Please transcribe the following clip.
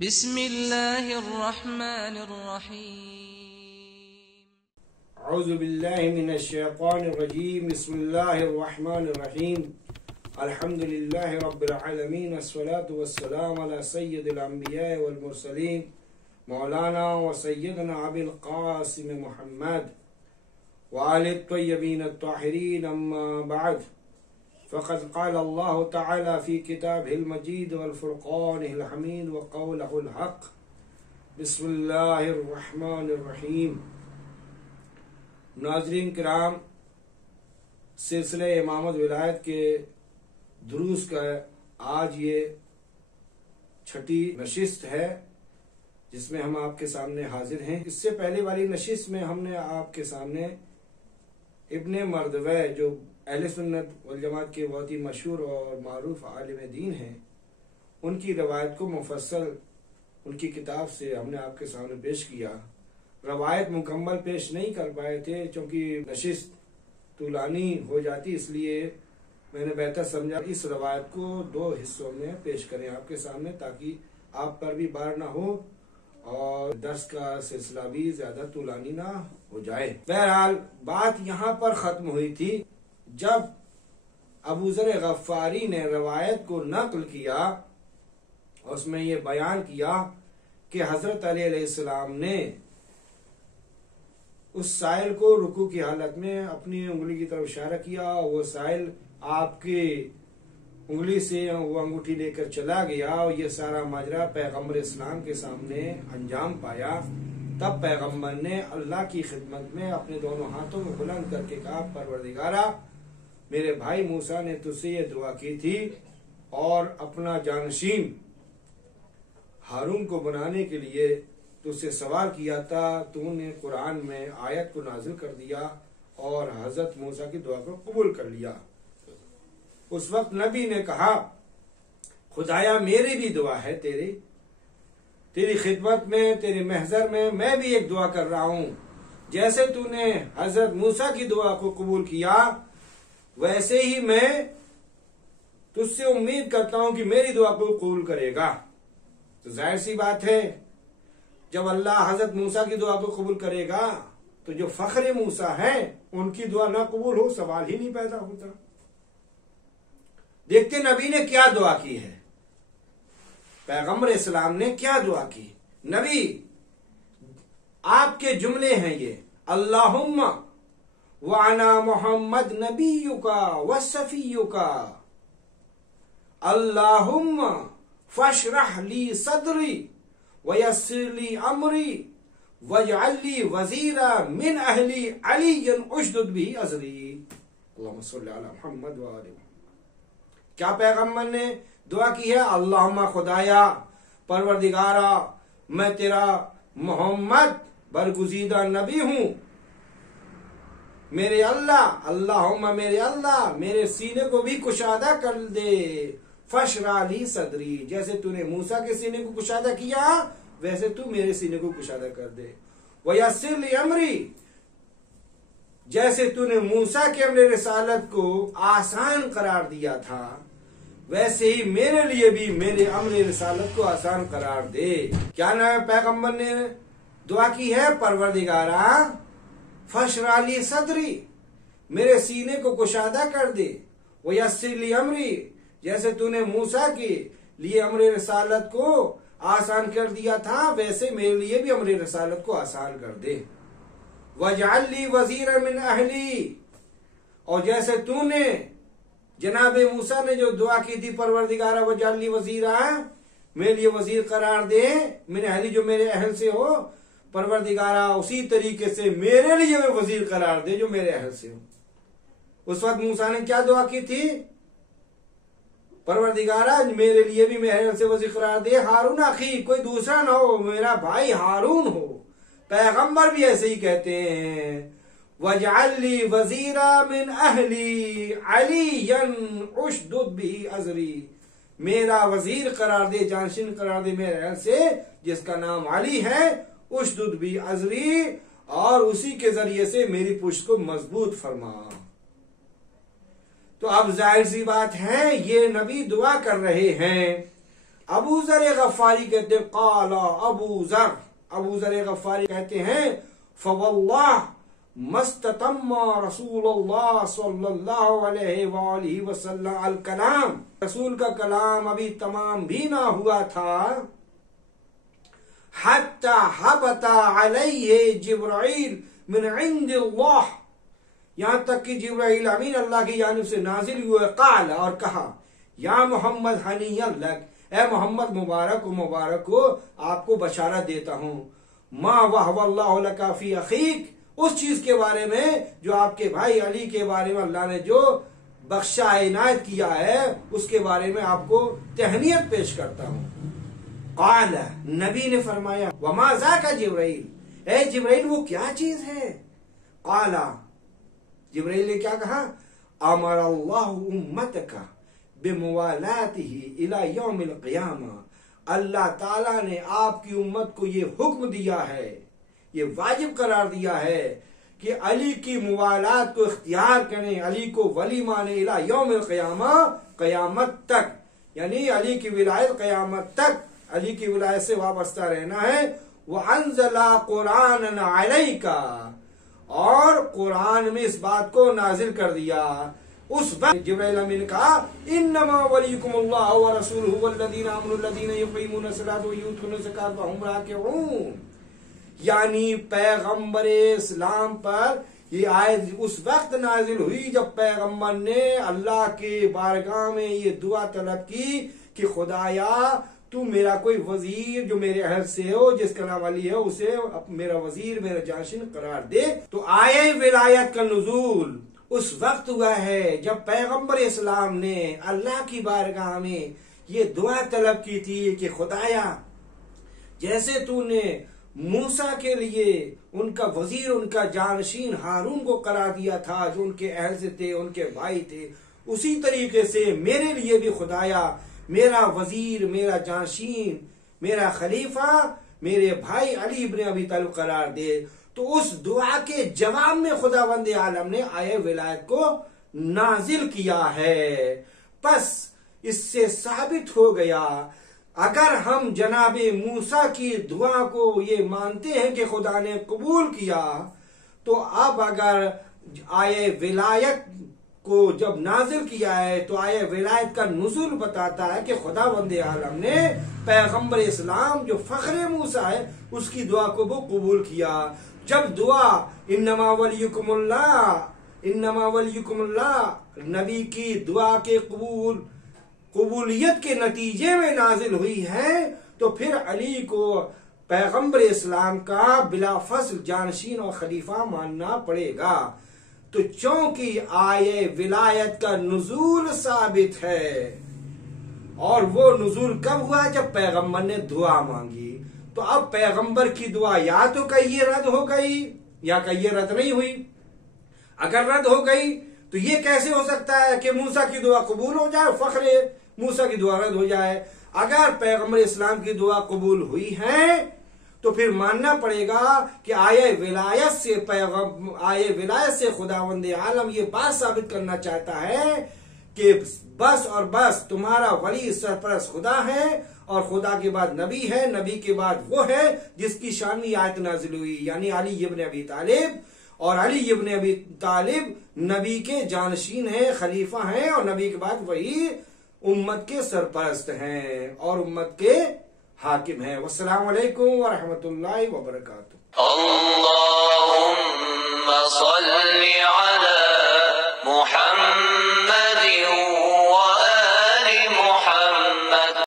بسم الله الرحمن الرحيم. أعوذ بالله من الشيطان الرجيم. بسم الله الرحمن الرحيم. الحمد لله رب العالمين، الصلاة والسلام على سيد الأنبياء والمرسلين مولانا وسيدنا أبي القاسم محمد وآل الطيبين الطاهرين. أما بعد، فقد قال الله تعالى في كتابه المجيد والفرقان الحميد وقوله الحق. بسم اللہ الرحمن الرحیم. ناظرین کرام، سلسلہ امامت ولایت کے دروس کا آج یہ چھٹی نشست ہے جس میں ہم آپ کے سامنے حاضر ہیں. اس سے پہلے والی نشست میں ہم نے آپ کے سامنے ابن مردوہ، جو اہل سنت والجماعت کے بہت ہی مشہور اور معروف عالم دین ہیں، ان کی روایت کو مفصل ان کی کتاب سے ہم نے آپ کے سامنے پیش کیا. روایت مکمل پیش نہیں کر پائے تھے چونکہ نشست طولانی ہو جاتی، اس لیے میں نے بہتر سمجھا اس روایت کو دو حصوں میں پیش کریں آپ کے سامنے، تاکہ آپ پر بھی بار نہ ہو اور درس کا سلسلہ بھی زیادہ طولانی نہ ہو جائے. بہرحال بات یہاں پر ختم ہوئی تھی جب ابو ذر غفاری نے روایت کو نقل کیا اور اس میں یہ بیان کیا کہ حضرت علی علیہ السلام نے اس سائل کو رکوع کی حالت میں اپنی انگلی کی طرف اشارہ کیا، وہ سائل آپ کی انگلی سے وہ انگوٹھی لے کر چلا گیا اور یہ سارا ماجرا پیغمبر اسلام کے سامنے انجام پایا. تب پیغمبر نے اللہ کی خدمت میں اپنے دونوں ہاتھوں میں بلند کر کے کہا، پروردگارا، میرے بھائی موسیٰ نے تجھ سے یہ دعا کی تھی اور اپنا جانشین ہارون کو بنانے کے لیے تجھ سے سوال کیا تھا، تو نے قرآن میں آیت کو نازل کر دیا اور حضرت موسیٰ کی دعا کو قبول کر لیا. اس وقت نبی نے کہا، خدایا میری بھی دعا ہے تیری خدمت میں، تیرے محضر میں بھی ایک دعا کر رہا ہوں. جیسے تو نے حضرت موسیٰ کی دعا کو قبول کیا، ویسے ہی میں تجھ سے امید کرتا ہوں کہ میری دعا کو قبول کرے گا. تو ظاہر سی بات ہے، جب اللہ حضرت موسیٰ کی دعا کو قبول کرے گا تو جو فخر موسیٰ ہیں ان کی دعا نہ قبول ہو، سوال ہی نہیں پیدا ہوتا. دیکھتے نبی نے کیا دعا کی ہے، پیغمبر اسلام نے کیا دعا کی. نبی آپ کے جملے ہیں یہ، اللہم وَعَنَا محمد نبیُّکَ وَصَفِیُّکَ اللہم فَاشْرَحْ لِي صَدْرِي وَيَسِّرْ لِي أَمْرِي وَاجْعَلْ لِي وَزِيرًا مِّنْ أَهْلِي عَلِيًّا أُشْدُدْ بِهِ أَزْرِي. اللہم صلی علی محمد وآلہ محمد. کیا پیغمبر نے دعا کی ہے؟ اللہم خدایا، پروردگارا، میں تیرا محمد برگزیدہ نبی ہوں، میرے اللہ، اللہم میرے اللہ، میرے سینے کو بھی کشادہ کر دے. فشرح لی صدری، جیسے تو نے موسیٰ کے سینے کو کشادہ کیا ویسے تو میرے سینے کو کشادہ کر دے. ویسر لی امری، جیسے تو نے موسیٰ کے امر رسالت کو آسان قرار دیا تھا ویسے ہی میرے لیے بھی میرے امر رسالت کو آسان قرار دے. کیا نہ پیغمبر نے دعا کی ہے؟ پروردگارا فشرح لی صدری، میرے سینے کو کشادہ کر دے. ویسر لی امری، جیسے تو نے موسیٰ کے لیے امر رسالت کو آسان کر دیا تھا ویسے میرے لیے بھی امر رسالت کو آسان کر دے. وَاجْعَلْ لِي وَزِيرًا مِّنْ أَهْلِي، اور جیسے تو نے جناب موسیٰ نے جو دعا کی تھی، پروردگارا وَاجْعَلْ لِي وَزِيرًا، میرے لیے وزیر قرار دے، من اہلی، جو میرے اہل سے ہو. پروردگارا اسی طریقے سے میرے لیے وزیر قرار دے جو میرے اہل سے ہو. اس وقت موسیٰ نے کیا دعا کی تھی؟ پروردگارا میرے لیے بھی میرے اہل سے وزیر قرار دے. ہارون اخی، کوئی دوسرا نہ ہو، میرا بھائی ہارون ہو. پیغمبر بھی ایسے ہی کہتے ہیں، وَاجْعَلْ لِي وَزِيرًا مِّنْ أَهْلِي عَلِيًّا أُشْدُدْ بِهِ أَزْرِي، میرا وزیر قرار دے، جانشین قرار دے میرے اہل سے جس کا نام علی ہے. اشدد بھی ازری، اور اسی کے ذریعے سے میری پشت کو مضبوط فرما. تو اب ظاہر سی بات ہے، یہ نبی دعا کر رہے ہیں ابو ذر غفاری کہتے ہیں قال ابو ذر غفاری کہتے ہیں فواللہ مستتم رسول اللہ صلی اللہ علیہ وآلہ وسلم الکلام، رسول کا کلام ابھی تمام بھی نہ ہوا تھا، حتی حبت علیہ جبرائیل من عند اللہ، یہاں تک کہ جبرائیل امین اللہ کی جانب سے نازل ہوئے، قال اور کہا یا محمد ہنیئا لک، اے محمد مبارک ہو آپ کو بشارت دیتا ہوں، ما وہب اللہ لک فی اخیک، اس چیز کے بارے میں جو آپ کے بھائی علی کے بارے میں اللہ نے جو بخشا عنایت کیا ہے اس کے بارے میں آپ کو تہنیت پیش کرتا ہوں۔ قال نبی نے فرمایا وما ذاک جبرائیل، اے جبرائیل وہ کیا چیز ہے؟ قال جبرائیل نے کیا کہا؟ امر اللہ امتک بموالاتہ الی یوم القیامہ، اللہ تعالیٰ نے آپ کی امت کو یہ حکم دیا ہے، یہ واجب قرار دیا ہے کہ علی کی موالات کو اختیار کریں، علی کو ولی مانے الی یوم القیامہ، قیامت تک، یعنی علی کی ولایت قیامت تک، علی کی ولایت سے وابستہ رہنا ہے۔ وَأَنزَلَ قُرْآنًا عَلَيْكَ، اور قرآن میں اس بات کو نازل کر دیا۔ اس وقت جبرائیل امین نے کہا انما ولیکم اللہ ورسولہ والذین آمنوا الذین یقیمون الصلاۃ ویؤتون الزکاۃ وهم راکعون، یعنی پیغمبر اسلام پر یہ آیت اس وقت نازل ہوئی جب پیغمبر نے اللہ کے بارگاہ میں یہ دعا طلب کی کہ خدایا تو میرا کوئی وزیر جو میرے اہل سے ہو، جس کا نام علی ہے، اسے میرا وزیر میرا جانشین قرار دے۔ تو آیہ ولایت کا نزول اس وقت ہوا ہے جب پیغمبر اسلام نے اللہ کی بارگاہ میں یہ دعا طلب کی تھی کہ خدایا جیسے تو نے موسیٰ کے لیے ان کا وزیر ان کا جانشین ہارون کو قرار دیا تھا جو ان کے اہل سے تھے، ان کے بھائی تھے، اسی طریقے سے میرے لیے بھی خدایا میرا وزیر میرا جانشین میرا خلیفہ میرے بھائی علی ابن ابی طالب قرار دے۔ تو اس دعا کے جواب میں خداوند عالم نے آیہ ولایت کو نازل کیا ہے۔ پس اس سے ثابت ہو گیا اگر ہم جناب موسیٰ کی دعا کو یہ مانتے ہیں کہ خدا نے قبول کیا، تو اب اگر آیہ ولایت کو جب نازل کیا ہے تو آیہ ولایت کا نزول بتاتا ہے کہ خداوند عالم نے پیغمبر اسلام جو فخر موسیٰ ہے اس کی دعا کو وہ قبول کیا۔ جب دعا انما ولیکم اللہ نبی کی دعا کے قبولیت کے نتیجے میں نازل ہوئی ہے تو پھر علی کو پیغمبر اسلام کا بلا فصل جانشین اور خلیفہ ماننا پڑے گا۔ تو چونکہ آیہ ولایت کا نزول ثابت ہے، اور وہ نزول کب ہوا جب پیغمبر نے دعا مانگی، تو اب پیغمبر کی دعا یا تو کہ یہ رد ہو گئی یا کہ یہ رد نہیں ہوئی۔ اگر رد ہو گئی تو یہ کیسے ہو سکتا ہے کہ موسیٰ کی دعا قبول ہو جائے، فخر موسیٰ کی دعا رد ہو جائے؟ اگر پیغمبر اسلام کی دعا قبول ہوئی ہے تو پھر ماننا پڑے گا کہ آیہ ولایت سے خداوند عالم یہ بات ثابت کرنا چاہتا ہے کہ بس اور بس تمہارا ولی سرپرست خدا ہے، اور خدا کے بعد نبی ہے، نبی کے بعد وہ ہے جس کی شان میں آیت نازل ہوئی، یعنی علی ابن ابی طالب، اور علی ابن ابی طالب نبی کے جانشین ہیں، خلیفہ ہیں، اور نبی کے بعد وہی امت کے سرپرست ہیں اور امت کے حاکم ہیں۔ والسلام علیکم ورحمۃ اللہ وبرکاتہ۔ اللہم صل